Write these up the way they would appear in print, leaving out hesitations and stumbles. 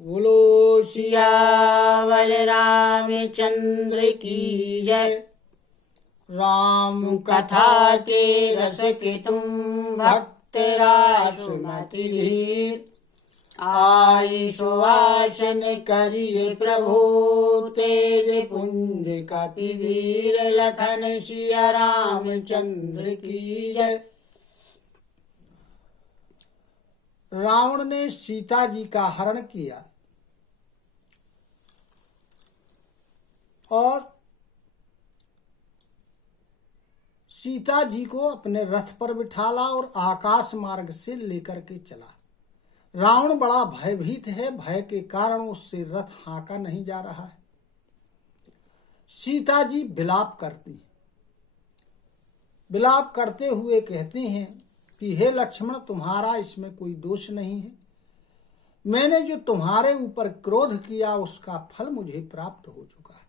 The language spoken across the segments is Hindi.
बोलो सियावर रामचंद्र की जय। राम कथा के रस के तुम भक्त रासुमति धीर, आई सुवासन करिए प्रभु तेज पुंज कपिवीर। लखन सिया रामचंद्र की जय। रावण ने सीता जी का हरण किया और सीता जी को अपने रथ पर बिठाला और आकाश मार्ग से लेकर के चला। रावण बड़ा भयभीत है, भय के कारण उससे रथ हाँका नहीं जा रहा है। सीता जी विलाप करती, विलाप करते हुए कहती हैं कि हे लक्ष्मण, तुम्हारा इसमें कोई दोष नहीं है। मैंने जो तुम्हारे ऊपर क्रोध किया उसका फल मुझे प्राप्त हो चुका है।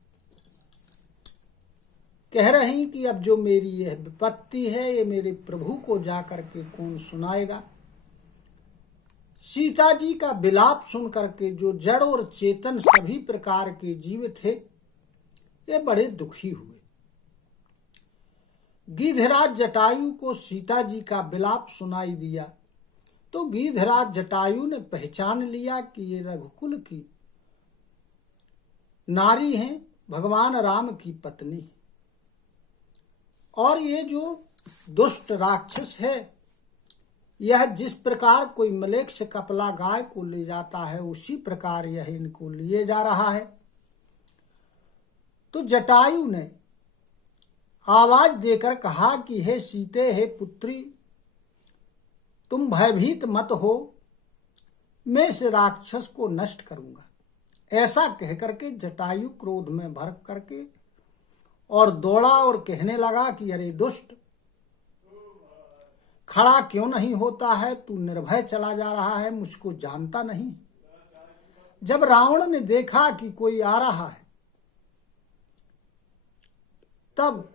कह रही कि अब जो मेरी यह विपत्ति है ये मेरे प्रभु को जाकर के कौन सुनाएगा। सीता जी का विलाप सुन करके जो जड़ और चेतन सभी प्रकार के जीव थे ये बड़े दुखी हुए। गिद्धराज जटायु को सीता जी का विलाप सुनाई दिया तो गिद्धराज जटायु ने पहचान लिया कि ये रघुकुल की नारी हैं, भगवान राम की पत्नी। और ये जो दुष्ट राक्षस है यह जिस प्रकार कोई मलेच्छ कपला गाय को ले जाता है उसी प्रकार यह इनको लिए जा रहा है। तो जटायु ने आवाज देकर कहा कि हे सीते, हे पुत्री, तुम भयभीत मत हो, मैं इस राक्षस को नष्ट करूंगा। ऐसा कहकर के जटायु क्रोध में भर करके और दौड़ा और कहने लगा कि अरे दुष्ट, खड़ा क्यों नहीं होता है, तू निर्भय चला जा रहा है, मुझको जानता नहीं। जब रावण ने देखा कि कोई आ रहा है तब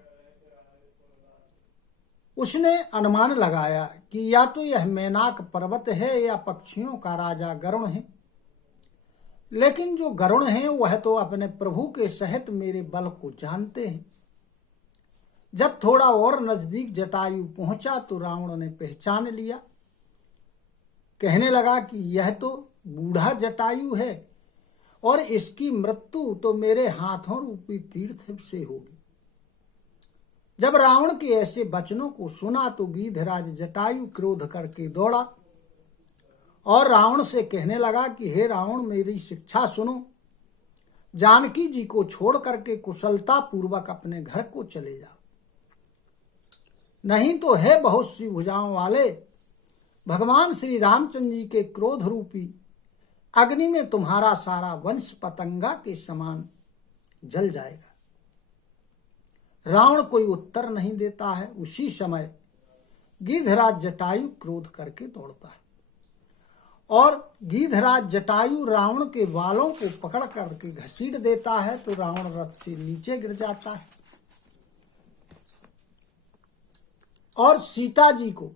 उसने अनुमान लगाया कि या तो यह मैनाक पर्वत है या पक्षियों का राजा गरुण है। लेकिन जो गरुण है वह तो अपने प्रभु के सहित मेरे बल को जानते हैं। जब थोड़ा और नजदीक जटायु पहुंचा तो रावण ने पहचान लिया। कहने लगा कि यह तो बूढ़ा जटायु है और इसकी मृत्यु तो मेरे हाथों रूपी तीर्थ से होगी। जब रावण के ऐसे वचनों को सुना तो गिद्धराज जटायु क्रोध करके दौड़ा और रावण से कहने लगा कि हे रावण, मेरी शिक्षा सुनो। जानकी जी को छोड़ करके कुशलता पूर्वक अपने घर को चले जाओ, नहीं तो है बहुत सी भुजाओं वाले भगवान श्री रामचंद्र जी के क्रोध रूपी अग्नि में तुम्हारा सारा वंश पतंगा के समान जल जाएगा। रावण कोई उत्तर नहीं देता है। उसी समय गिद्धराज जटायु क्रोध करके दौड़ता है और गिद्धराज जटायु रावण के बालों को पकड़ करके घसीट देता है तो रावण रथ से नीचे गिर जाता है और सीता जी को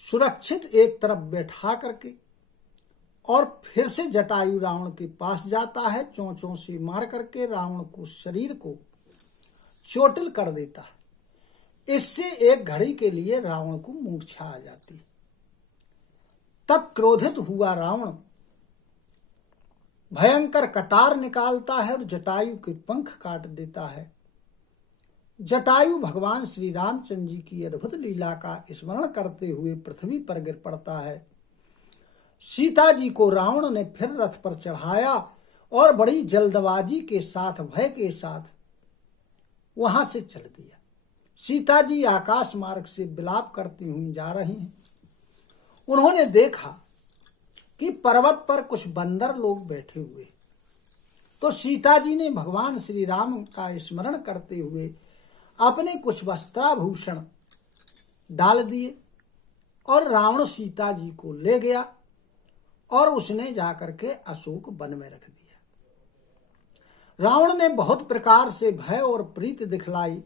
सुरक्षित एक तरफ बैठा करके और फिर से जटायु रावण के पास जाता है। चोंचों से मार करके रावण को शरीर को चोटिल कर देता है। इससे एक घड़ी के लिए रावण को मूर्छा आ जाती है। तब क्रोधित हुआ रावण भयंकर कटार निकालता है और जटायु के पंख काट देता है। जटायु भगवान श्री रामचंद्र जी की अद्भुत लीला का स्मरण करते हुए पृथ्वी पर गिर पड़ता है। सीता जी को रावण ने फिर रथ पर चढ़ाया और बड़ी जल्दबाजी के साथ, भय के साथ वहां से चल दिया। सीता जी आकाश मार्ग से विलाप करती हुई जा रही हैं। उन्होंने देखा कि पर्वत पर कुछ बंदर लोग बैठे हुए, तो सीता जी ने भगवान श्री राम का स्मरण करते हुए अपने कुछ वस्त्राभूषण डाल दिए और रावण सीता जी को ले गया और उसने जाकर के अशोक वन में रख दिया। रावण ने बहुत प्रकार से भय और प्रीति दिखलाई,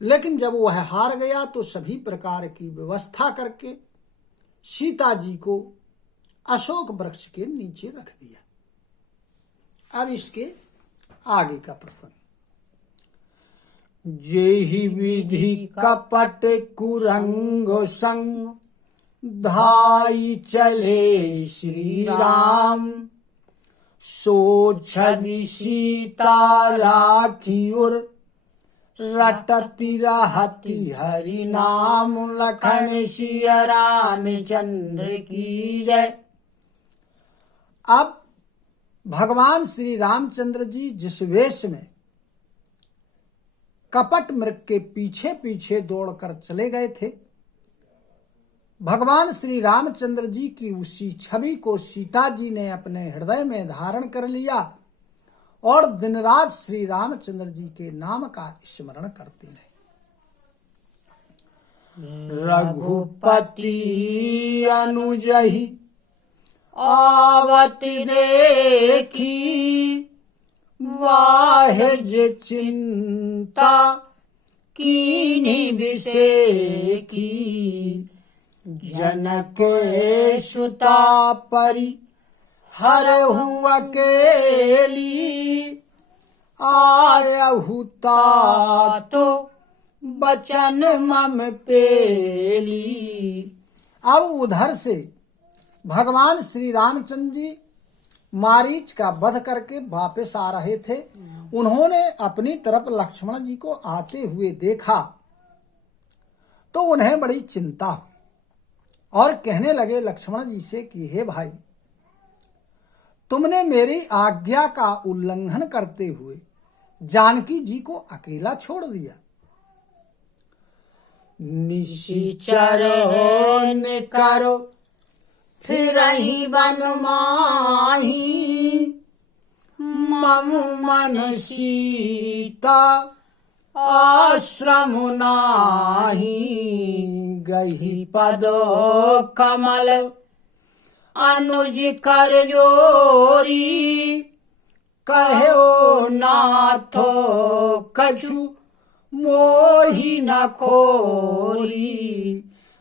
लेकिन जब वह हार गया तो सभी प्रकार की व्यवस्था करके सीता जी को अशोक वृक्ष के नीचे रख दिया। अब इसके आगे का प्रसंग। जेहि विधि कपट कुरंग संग धाई चले श्री राम, सो छवि सीता राखी उर रटती रहती हरि नाम, लखन सिया रामचंद्र की जय। अब भगवान श्री रामचंद्र जी जिस वेश में कपट मृग के पीछे पीछे दौड़कर चले गए थे, भगवान श्री रामचंद्र जी की उसी छवि को सीता जी ने अपने हृदय में धारण कर लिया और दिन रात श्री रामचंद्र जी के नाम का स्मरण करते रहे। रघुपति अनुजहि आवत देखी, वाहिज चिंता कीन्ही विषय की, जनक सुता परि हरहु अकेली, आयहु तो बचन मम पेली। अब उधर से भगवान श्री रामचंद्र जी मारीच का वध करके वापस आ रहे थे। उन्होंने अपनी तरफ लक्ष्मण जी को आते हुए देखा तो उन्हें बड़ी चिंता हुई और कहने लगे लक्ष्मण जी से कि हे भाई, तुमने मेरी आज्ञा का उल्लंघन करते हुए जानकी जी को अकेला छोड़ दिया। निशिचर करो फिर ही वन माही, मम मन सीता आश्रम नाही, गही पदो कमल अनुज कर जोरी, कहो नाथो कछु मोहि न खोरी।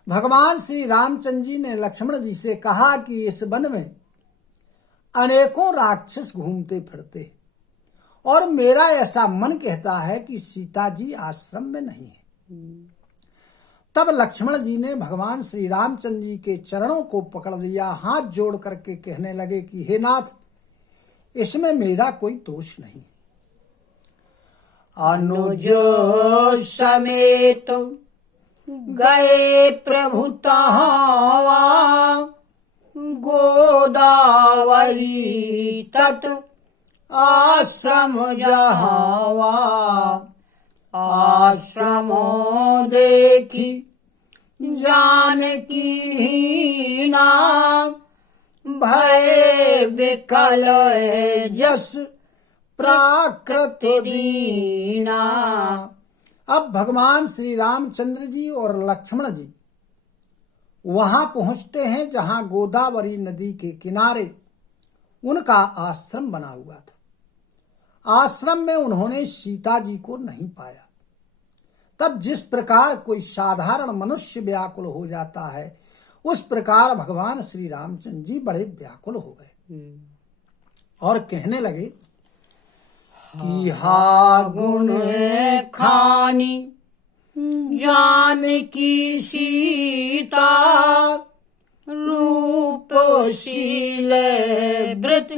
भगवान श्री रामचंद्र जी ने लक्ष्मण जी से कहा कि इस वन में अनेकों राक्षस घूमते फिरते और मेरा ऐसा मन कहता है कि सीता जी आश्रम में नहीं है। तब लक्ष्मण जी ने भगवान श्री रामचंद्र जी के चरणों को पकड़ लिया, हाथ जोड़ करके कहने लगे कि हे नाथ, इसमें मेरा कोई दोष नहीं। अनुज समेत गए प्रभु तहावा, गोदावरी तट आश्रम जहावा, आश्रमो देखी जानकी हीना, भय विकल जस प्राकृत दीना। अब भगवान श्री रामचंद्र जी और लक्ष्मण जी वहां पहुंचते हैं जहां गोदावरी नदी के किनारे उनका आश्रम बना हुआ था। आश्रम में उन्होंने सीता जी को नहीं पाया। तब जिस प्रकार कोई साधारण मनुष्य व्याकुल हो जाता है, उस प्रकार भगवान श्री रामचंद्र जी बड़े व्याकुल हो गए और कहने लगे कि हा गुण खानी जानकी सीता, रूप शील व्रत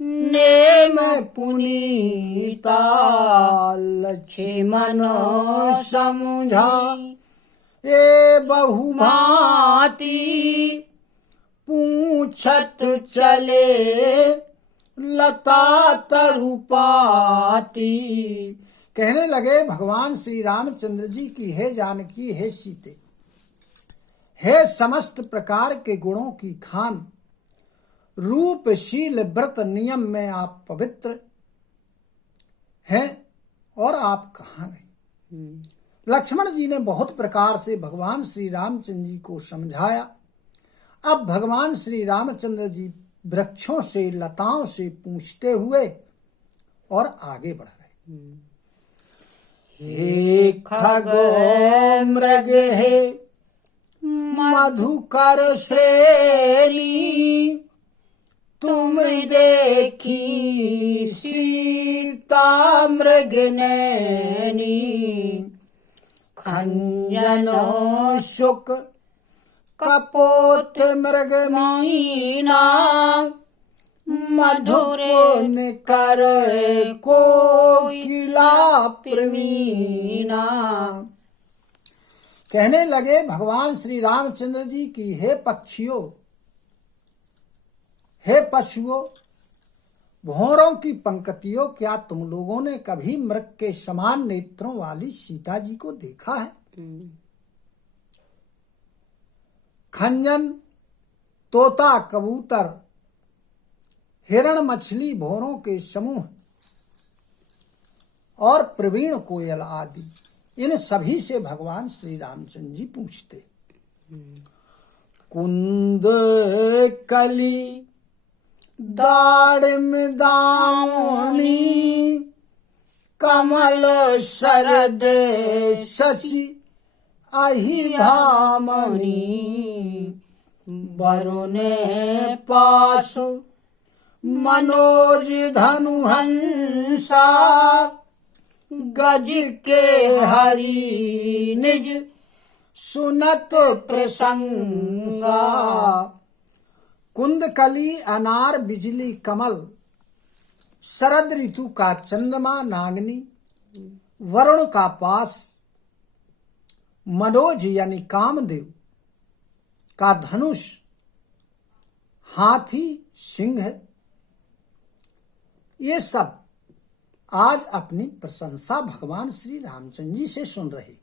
नेम पुनीता, लक्ष्मण समझा ए बहुभांति, पूछत चले लता तरुपाती। कहने लगे भगवान श्री रामचंद्र जी की हे जानकी, हे सीते, हे समस्त प्रकार के गुणों की खान, रूप शील व्रत नियम में आप पवित्र हैं और आप कहाँ गए। लक्ष्मण जी ने बहुत प्रकार से भगवान श्री रामचंद्र जी को समझाया। अब भगवान श्री रामचंद्र जी वृक्षों से लताओं से पूछते हुए और आगे बढ़ गए। हे खगो मृग हे मधुकर श्रेणी तुम देखी सीता मृगनैनी खंजनो शुक कपोत मृग मीना मधुर कर कोकिला प्रवीणा। कहने लगे भगवान श्री रामचंद्र जी की हे पक्षियों, हे पशुओं, भौरों की पंक्तियों, क्या तुम लोगों ने कभी मृग के समान नेत्रों वाली सीता जी को देखा है? खंजन, तोता, कबूतर, हिरण, मछली, भौरों के समूह और प्रवीण कोयल आदि, इन सभी से भगवान श्री रामचंद्र जी पूछते। कुंद कली दाड़िम दामोनी कमल शरद शशि अहि भामनी वरुणे पाशु मनोज धनुहंसा गज के हरि निज सुनत प्रशंसा। कुंदकली अनार बिजली कमल, शरद ऋतु का चंद्रमा नागनी, वरुण का पास, मनोज यानी कामदेव का धनुष, हाथी, सिंह, ये सब आज अपनी प्रशंसा भगवान श्री रामचंद्र जी से सुन रहे।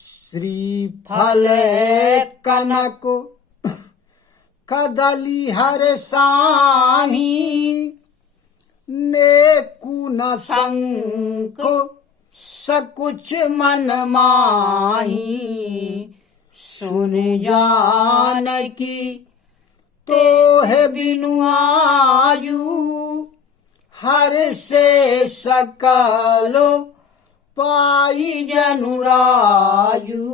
श्रीफल कनक कदली हर साही नेकु न शंक सकुच मन माही सुन जानकी तो है बिनु आजू हर से सकलो पाई जनुराजू।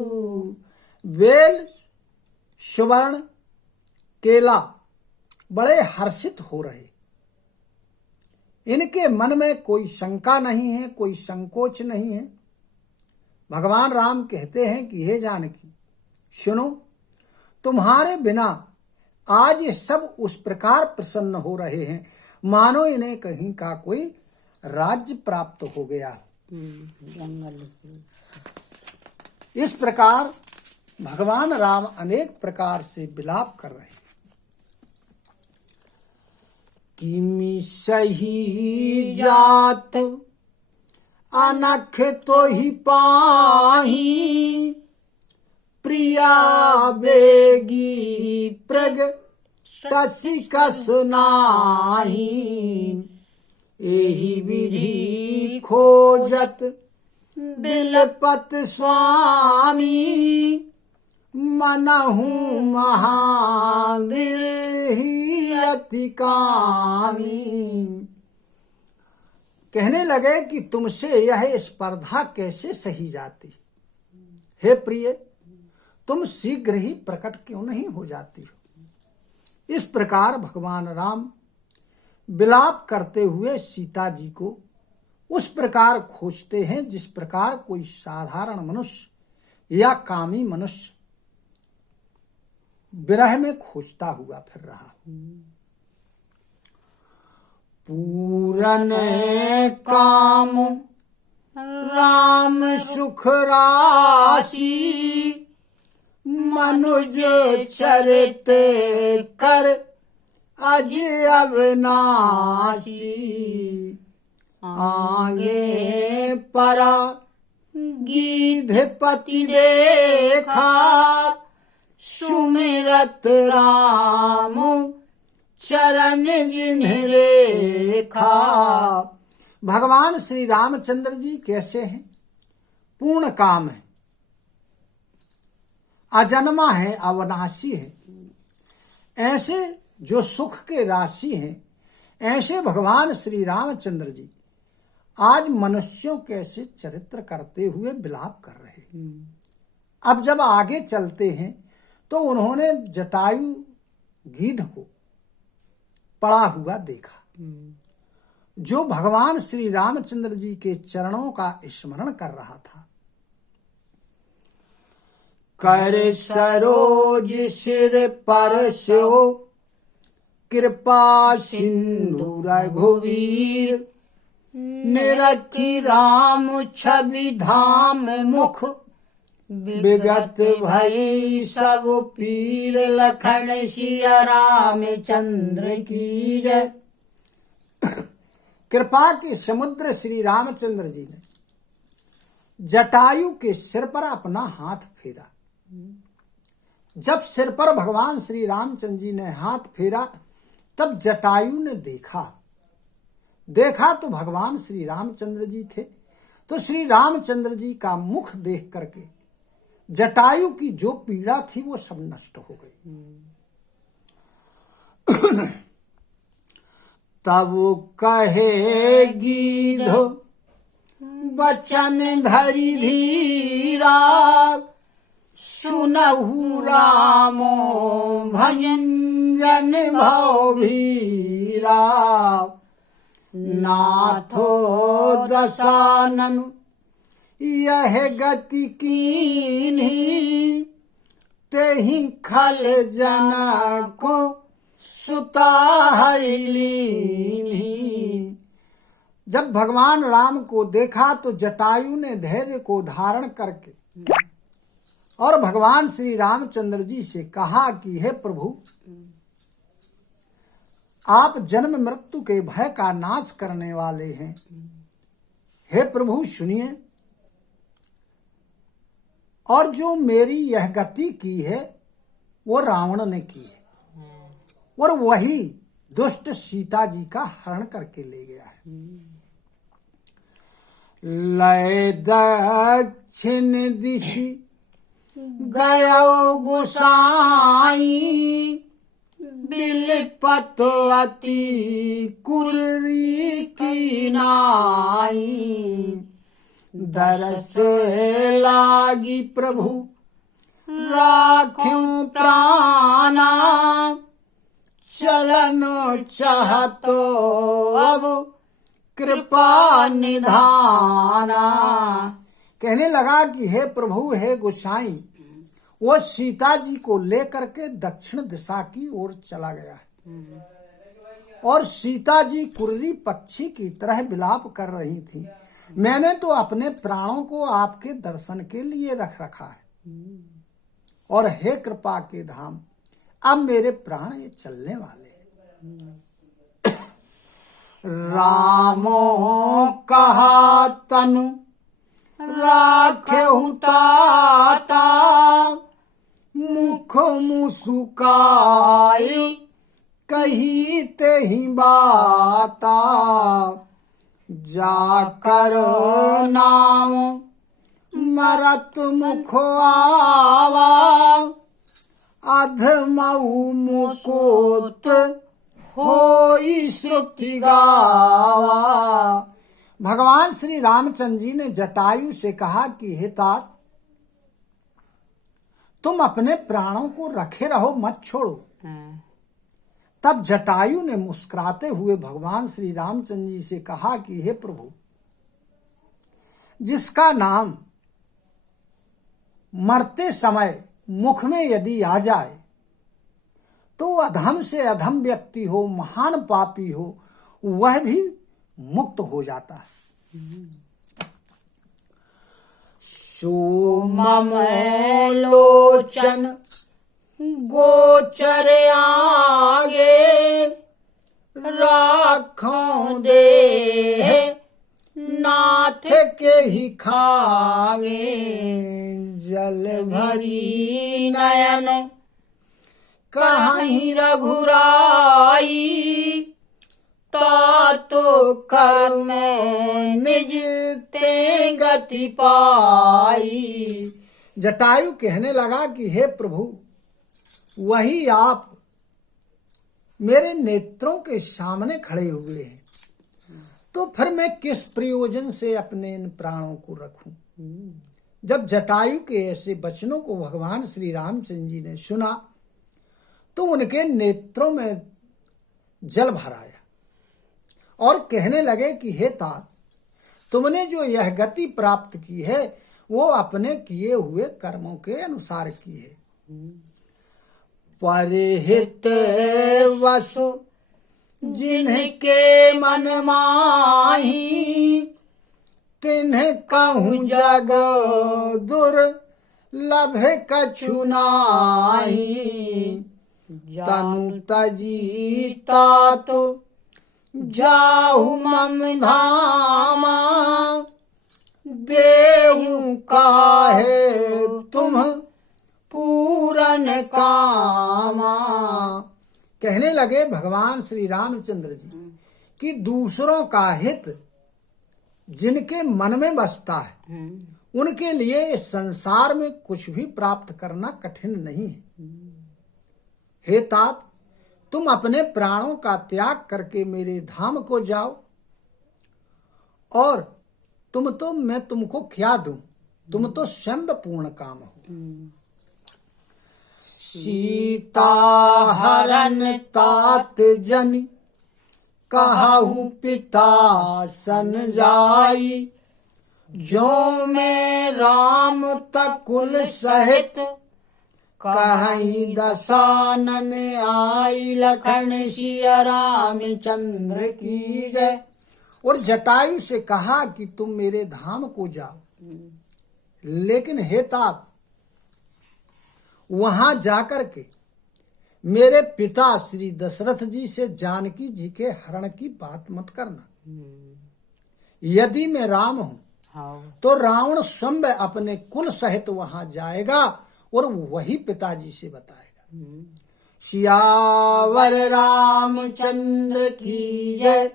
बेल, सुवर्ण, केला बड़े हर्षित हो रहे। इनके मन में कोई शंका नहीं है, कोई संकोच नहीं है। भगवान राम कहते हैं कि हे जानकी सुनो, तुम्हारे बिना आज ये सब उस प्रकार प्रसन्न हो रहे हैं मानो इन्हें कहीं का कोई राज्य प्राप्त हो गया। इस प्रकार भगवान राम अनेक प्रकार से विलाप कर रहे हैं। किमि सही जात अनख तो ही पाही प्रिया बेगी प्रग टसी कस नाही एहि विधि खोजत बिलपत स्वामी मनहु महावीर ही अति कामी। कहने लगे कि तुमसे यह स्पर्धा कैसे सही जाती। हे प्रिय, तुम शीघ्र ही प्रकट क्यों नहीं हो जाती हो। इस प्रकार भगवान राम विलाप करते हुए सीता जी को उस प्रकार खोजते हैं जिस प्रकार कोई साधारण मनुष्य या कामी मनुष्य विरह में खोजता हुआ फिर रहा। पूरन काम राम सुख राशि मनुज चरित कर अज अविनाशी आगे परा गीधपति देखा सुमिरत राम चरण जिन्ह रेखा। भगवान श्री रामचंद्र जी कैसे हैं? पूर्ण काम है, अजन्मा है, अविनाशी है। ऐसे जो सुख के राशि हैं, ऐसे भगवान श्री रामचंद्र जी आज मनुष्यों कैसे चरित्र करते हुए विलाप कर रहे। अब जब आगे चलते हैं तो उन्होंने जटायु गीध को पड़ा हुआ देखा, जो भगवान श्री रामचंद्र जी के चरणों का स्मरण कर रहा था। कर सरोज सिर पर सो कृपा सिंधु रघुवीर, निरखी राम छवि धाम मुख, विगत भई सब पीर, लखन सिया रामचंद्र की जय। कृपा के समुद्र श्री रामचंद्र जी ने जटायु के सिर पर अपना हाथ फेरा। जब सिर पर भगवान श्री रामचंद्र जी ने हाथ फेरा तब जटायु ने देखा तो भगवान श्री रामचंद्र जी थे। तो श्री रामचंद्र जी का मुख देख करके जटायु की जो पीड़ा थी वो सब नष्ट हो गई। तब कहे गीध बचन धरि धीरा, सुनहु रामो भंजन भव भीरा, नाथो दशानन यह गति कीन्ही, तेहि खल जनक सुता हरि लीन्ही। जब भगवान राम को देखा तो जटायु ने धैर्य को धारण करके और भगवान श्री रामचंद्र जी से कहा कि हे प्रभु, आप जन्म मृत्यु के भय का नाश करने वाले हैं। हे प्रभु सुनिए, और जो मेरी यह गति की है वो रावण ने की है और वही दुष्ट सीता जी का हरण करके ले गया है। लय दक्षिण दिशि गयो गोसाई, बिलपत अति कुर्री की नाई, दरस लागी प्रभु राख्यूं प्राणा, चलनो चाहतो अब कृपा निधाना। कहने लगा कि हे प्रभु, हे गोसाई, वो सीता जी को लेकर के दक्षिण दिशा की ओर चला गया है और सीता जी कुर्री पक्षी की तरह विलाप कर रही थी। मैंने तो अपने प्राणों को आपके दर्शन के लिए रख रखा है और हे कृपा के धाम, अब मेरे प्राण ये चलने वाले हैं। रामो कहा तनु राखेहु ताता, मुख मुसुकाय कही तेहि बाता, जाकर नाम मरत मुख आवा, अधमऊ मुकुत होई श्रुति गावा। भगवान श्री रामचंद्र जी ने जटायु से कहा कि हे तात, तुम अपने प्राणों को रखे रहो, मत छोड़ो। तब जटायु ने मुस्कुराते हुए भगवान श्री रामचंद्र जी से कहा कि हे प्रभु, जिसका नाम मरते समय मुख में यदि आ जाए तो अधम से अधम व्यक्ति हो, महान पापी हो, वह भी मुक्त हो जाता है। सोममय लोचन गोचर आगे, राखों दे नाथ के ही खागे, जल भरी नयन कहीं रघुराई, तातो कर्म निज ते गति पाई। जटायु कहने लगा कि हे प्रभु, वही आप मेरे नेत्रों के सामने खड़े हुए हैं, तो फिर मैं किस प्रयोजन से अपने इन प्राणों को रखूं। जब जटायु के ऐसे वचनों को भगवान श्री रामचंद्र जी ने सुना तो उनके नेत्रों में जल भर आया और कहने लगे कि हे तात, तुमने जो यह गति प्राप्त की है वो अपने किए हुए कर्मों के अनुसार की है। परिहित वसु जिनके मन माही, तिन्ह कहूँ जग दुर्लभ कछु नाही। तनु तजी तातु जाहु मम धामा, देहु काहे तुम पूरन कामा। कहने लगे भगवान श्री रामचंद्र जी कि दूसरों का हित जिनके मन में बसता है उनके लिए इस संसार में कुछ भी प्राप्त करना कठिन नहीं है। हे तात, तुम अपने प्राणों का त्याग करके मेरे धाम को जाओ, और मैं तुमको क्या दूं, तुम तो स्वयं पूर्ण काम हो। सीता हरन तात जनि, कहु पिता सन जाई। जो मैं राम तकुल सहित, कहीं दसानन आई। लखन सिया रामचंद्र की जय। और जटायु से कहा कि तुम मेरे धाम को जाओ, लेकिन हे तात, वहां जाकर के मेरे पिता श्री दशरथ जी से जानकी जी के हरण की बात मत करना। यदि मैं राम हूं तो रावण स्वयं अपने कुल सहित वहां जाएगा और वही पिताजी से बताएगा। सियावर रामचंद्र की जय।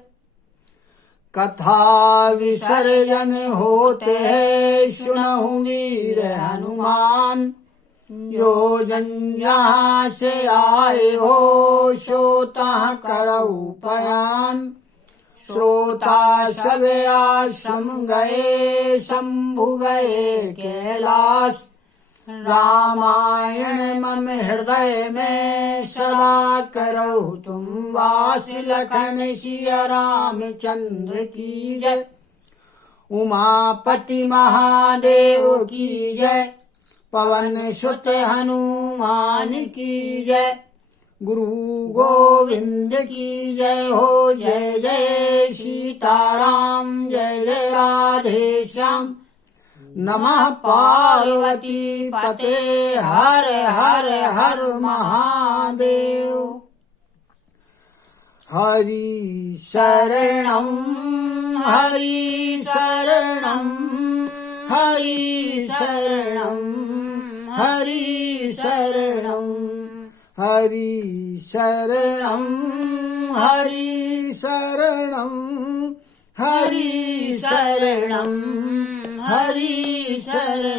कथा विसर्जन होते है, सुनहु वीर हनुमान। जो जन यहाँ से आए हो, सो तहाँ करऊ पयान। श्रोता सब आश्रम गए, शंभु गए कैलाश। रामायण मम हृदय में, सदा करो तुम वास। लखन सिया रामचंद्र की जय। उमापति महादेव की जय। पवन सुत हनुमान की जय। गुरु गोविंद की जय हो। जय जय सीताराम, जय जय राधे श्याम। नमः पार्वती पते, हर हर हर महादेव। हरि शरणं हरि शरणं, हरि शरणं हरि शरणं, हरि शरणं हरि शरणं, हरि शरणं हरि शरणं।